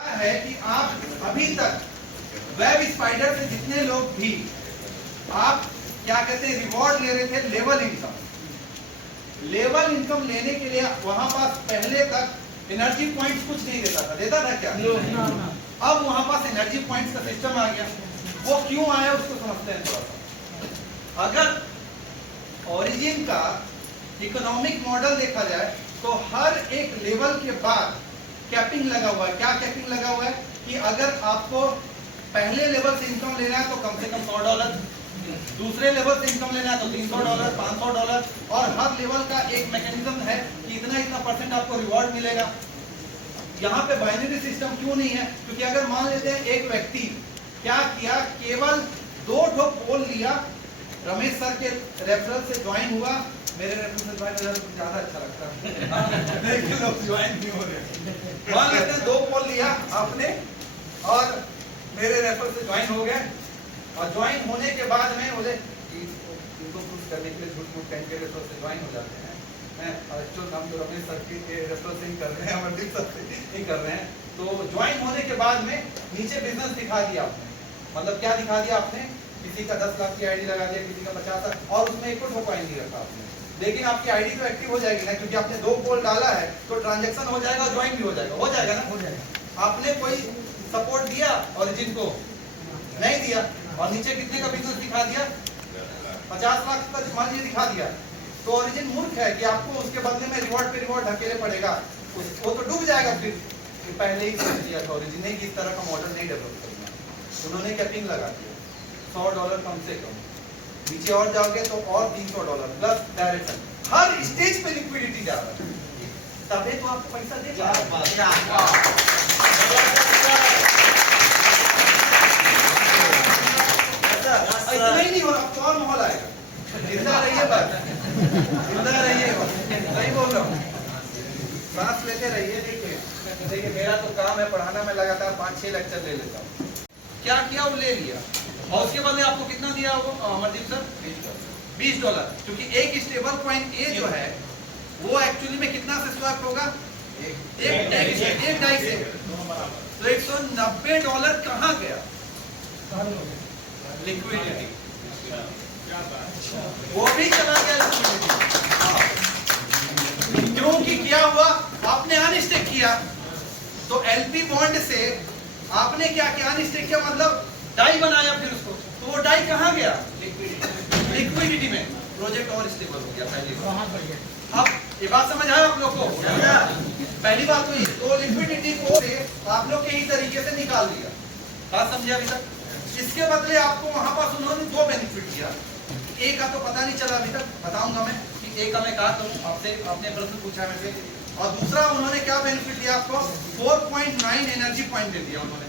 है कि आप अभी तक वेब स्पाइडर से जितने लोग भी आप क्या कहते हैं रिवॉर्ड ले रहे थे लेवल इनकम लेने के लिए वहां पास पहले तक एनर्जी पॉइंट्स कुछ नहीं देता था क्या? अब वहां पास एनर्जी पॉइंट्स का सिस्टम आ गया। वो क्यों आया उसको समझते हैं थोड़ा सा। अगर ओरिजिन का इकोनॉमिक मॉडल देखा जाए तो हर एक लेवल के बाद कैपिंग लगा हुआ है। क्या कैपिंग लगा हुआ है कि अगर आपको पहले लेवल से इनकम लेना है तो कम से कम $100, दूसरे लेवल से इनकम लेना है तो $300, $500, और हर लेवल का एक मैकेनिज्म है कि इतना परसेंट आपको रिवॉर्ड मिलेगा। यहाँ पे बाइनरी सिस्टम क्यों नहीं है? क्योंकि अगर मान लेते हैं एक व्यक्ति क्या किया, केवल 2 पोल लिया, रमेश सर के रेफरल से ज्वाइन हुआ, मेरे रेफरल से ज्वाइन हो तो ज्यादा अच्छा लगता है लेकिन लोग ज्वाइन नहीं हो रहे। मान लेते हैं 2 पोल लिया आपने और मेरे रेफरल से ज्वाइन हो गए, और ज्वाइन होने के बाद में बोले इनको प्रूफ करने के लिए झूठ मूठ कहीं के रेफरल से ज्वाइन हो जाते हैं। एक्चुअल हम तो रमेश सर के रेफरल से ही कर रहे हैं, अमरदीप सर से ही कर रहे हैं। तो ज्वाइन होने के बाद में नीचे बिजनेस दिखा दिया आपने, मतलब क्या दिखा दिया आपने? किसी का 10 लाख की आईडी लगा दिया, किसी का 50 लाख, और उसमें एक कॉइन नहीं रखा आपने। लेकिन आपकी आईडी तो एक्टिव हो जाएगी ना, क्योंकि आपने 2 पोल डाला है तो ट्रांजैक्शन हो जाएगा, ज्वाइन भी हो जाएगा ना, हो जाएगा। आपने कोई सपोर्ट दिया ओरिजिन को? नहीं दिया, और नीचे कितने का बिजनेस दिखा दिया? 50 लाख का मान लीजिए दिखा दिया। तो ओरिजिन मूर्ख है कि आपको उसके बदले में रिवॉर्ड पे रिवॉर्ड ढकेले पड़ेगा, वो तो डूब जाएगा। फिर पहले ही सोच दिया था ओरिजिन ने कि इस तरह का मॉडल नहीं डेवलप करना, उन्होंने कैपिंग लगा दिया $100 कम से कम। नीचे और जाओगे तो और $300 प्लस डायरेक्शन, हर स्टेज पे लिक्विडिटी जा रहा है, तभी तो आपको पैसा देगा। इतना ही नहीं हो रहा, तो और माहौल आएगा। जिंदा रहिए बस, जिंदा रहिए बस, नहीं बोल रहा हूँ, सांस लेते रहिए। देखिए मेरा तो काम है पढ़ाना, मैं लगातार 5-6 लेक्चर ले लेता हूँ। क्या किया? वो ले लिया, और उसके बदले आपको कितना दिया वो अमरदीप सर? $20। क्योंकि एक स्टेबल कॉइन ए जो है वो एक्चुअली में कितना से स्वैप होगा? एक डाई से। तो $190 कहाँ गया? लिक्विडिटी, वो भी चला गया लिक्विडिटी। क्योंकि क्या हुआ, आपने अनस्टेक किया, तो एलपी बॉन्ड से आपने क्या किया? अनस्टेक किया मतलब डाई बनाया, फिर उसको, तो वो डाई कहाँ गया? लिक्विडिटी में। प्रोजेक्ट और स्टेबल हो गया पहली बार। अब ये बात समझ आया आप लोग को? पहली बात तो ये, तो लिक्विडिटी को आप लोग के ही तरीके से निकाल दिया। बात समझे अभी तक? इसके बदले आपको वहां पास उन्होंने 2 बेनिफिट दिया। एक का तो पता नहीं चला अभी तक, बताऊंगा मैं कि एक का मैं कहा करूं, आपसे आपने प्रश्न पूछा मेरे से। और दूसरा उन्होंने क्या बेनिफिट दिया आपको? 4.9 एनर्जी पॉइंट दे दिया उन्होंने,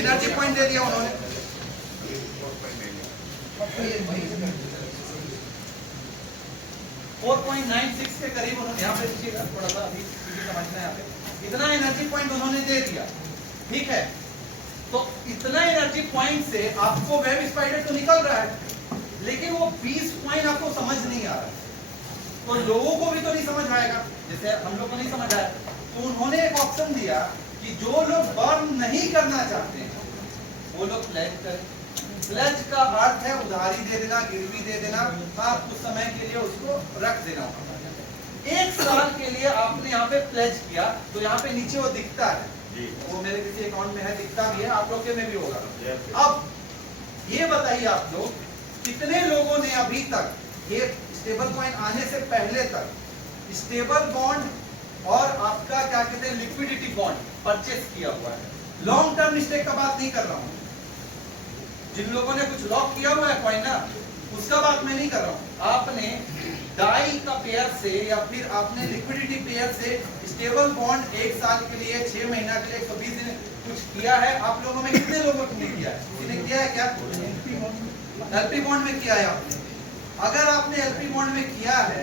एनर्जी पॉइंट दे दिया उन्होंने। 4.96 के करीब उन्होंने, यहाँ पे देखिएगा थोड़ा सा, अभी समझना है यहाँ पे, इतना एनर्जी पॉइंट उन्होंने दे दिया। ठीक है, तो इतना एनर्जी पॉइंट से आपको वेब स्पाइडर तो निकल रहा है, लेकिन वो 20 पॉइंट आपको समझ नहीं आ रहा है। तो लोगों को भी तो नहीं समझ आएगा, जैसे हम लोग को नहीं समझ आया, तो उन्होंने एक ऑप्शन दिया कि जो लोग बर्न नहीं करना चाहते हैं वो लोग प्लेज करें। प्लेज का अर्थ है उधारी दे देना, गिरवी दे देना, आप कुछ समय के लिए उसको रख देना। 1 साल के लिए आपने यहाँ पे प्लेज किया, तो यहाँ पे नीचे वो दिखता है, वो मेरे किसी अकाउंट में है, दिखता भी है, आप लोग के में भी होगा। अब ये बताइए आप लोग, कितने लोगों ने अभी तक ये स्टेबल कॉइन आने से पहले तक स्टेबल बॉन्ड और आपका क्या कहते हैं लिक्विडिटी बॉन्ड परचेस किया हुआ है? लॉन्ग टर्म स्टेक का बात नहीं कर रहा हूँ, जिन लोगों ने कुछ लॉक किया हुआ है कॉइन ना, उसका बात मैं नहीं कर रहा हूँ। आपने डाई का पेयर से या फिर आपने लिक्विडिटी पेयर से स्टेबल बॉन्ड 1 साल के लिए, 6 महीना के लिए, 120 दिन कुछ किया है? आप लोगों में कितने लोगों ने किया है? किसी ने किया है क्या? एलपी बॉन्ड में किया है आपने? अगर आपने एलपी बॉन्ड में किया है,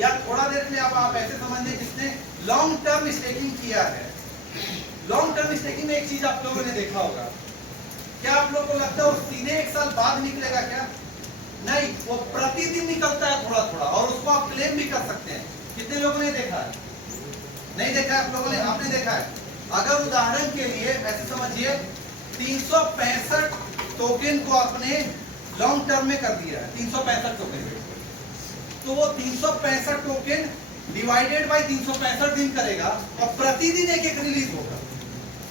या थोड़ा देर के लिए आप ऐसे समझिए जिसने लॉन्ग टर्म स्टेकिंग किया है। लॉन्ग टर्म स्टेकिंग में एक चीज आप लोगों ने देखा होगा, क्या आप लोगों को लगता है वो सीधे 1 साल बाद निकलेगा क्या? नहीं, वो प्रतिदिन निकलता है थोड़ा थोड़ा, और उसको आप क्लेम भी कर सकते हैं। कितने लोगों ने देखा है? नहीं देखा है आप लोगों ने? आपने देखा है? अगर उदाहरण के लिए ऐसे समझिए 365 टोकन को आपने लॉन्ग टर्म में कर दिया है, 365 टोकन, तो वो 365 टोकन डिवाइडेड बाय 365 दिन करेगा और प्रतिदिन एक एक रिलीज होगा।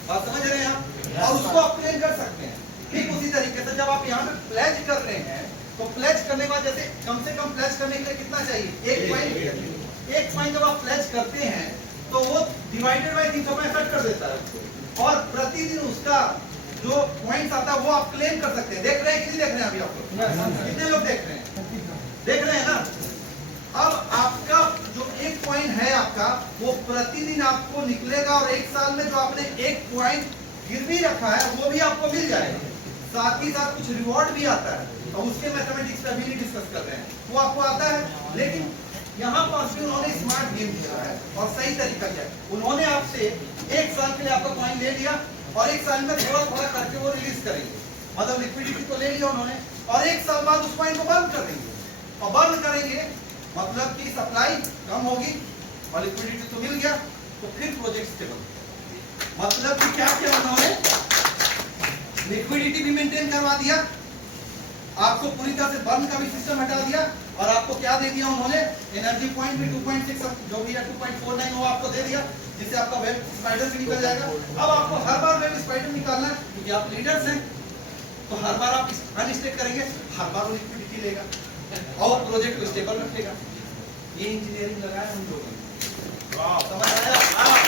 बात समझ रहे हैं आप? और उसको आप क्लेम कर सकते हैं। ठीक उसी तरीके से जब आप यहाँ पे प्लेज कर रहे हैं तो प्लेज करने के बाद जैसे कम से कम प्लेज करने के लिए कितना चाहिए? एक पॉइंट जब आप प्लेज करते हैं तो वो डिवाइडेड बाय 365 कर देता है और प्रतिदिन उसका जो पॉइंट्स आता है वो आप क्लेम कर सकते हैं। देख रहे हैं कि नहीं देख रहे हैं? अभी आप लोग कितने लोग देख रहे हैं? देख रहे हैं ना? अब आपका जो एक पॉइंट है आपका वो प्रतिदिन आपको निकलेगा और एक साल में जो आपने एक पॉइंट गिरवी रखा है वो भी आपको मिल जाएगा। साथ ही साथ कुछ रिवॉर्ड भी आता है और उसके मैथमेटिक्स पे भी नहीं डिस्कस कर रहे हैं, वो आपको आता है। लेकिन यहाँ पर भी उन्होंने स्मार्ट गेम किया है और सही तरीका किया है। उन्होंने आपसे एक साल के लिए आपका कॉइन ले लिया और एक साल में थोड़ा थोड़ा करके वो रिलीज करेंगे, मतलब लिक्विडिटी को ले लिया उन्होंने और एक साल बाद उस कॉइन को बंद कर देंगे और बंद करेंगे मतलब कि सप्लाई कम होगी और लिक्विडिटी तो मिल गया तो फिर प्रोजेक्ट स्टेबल। मतलब कि क्या किया उन्होंने? लिक्विडिटी भी मेंटेन करवा दिया, आपको पूरी तरह से बर्न का भी सिस्टम हटा दिया और आपको क्या दे दिया उन्होंने? एनर्जी पॉइंट भी 2.6 जो भी है 2.49 वो आपको दे दिया, जिससे आपका वेब स्पाइडर भी निकल जाएगा। अब आपको हर बार वेब स्पाइडर निकालना है क्योंकि आप लीडर्स हैं, तो हर बार आप अनस्टेक करेंगे, हर बार वो लिक्विडिटी लेगा और प्रोजेक्ट को स्टेबल रखेगा। ये इंजीनियरिंग लगाया हम लोगों ने। समझ आया?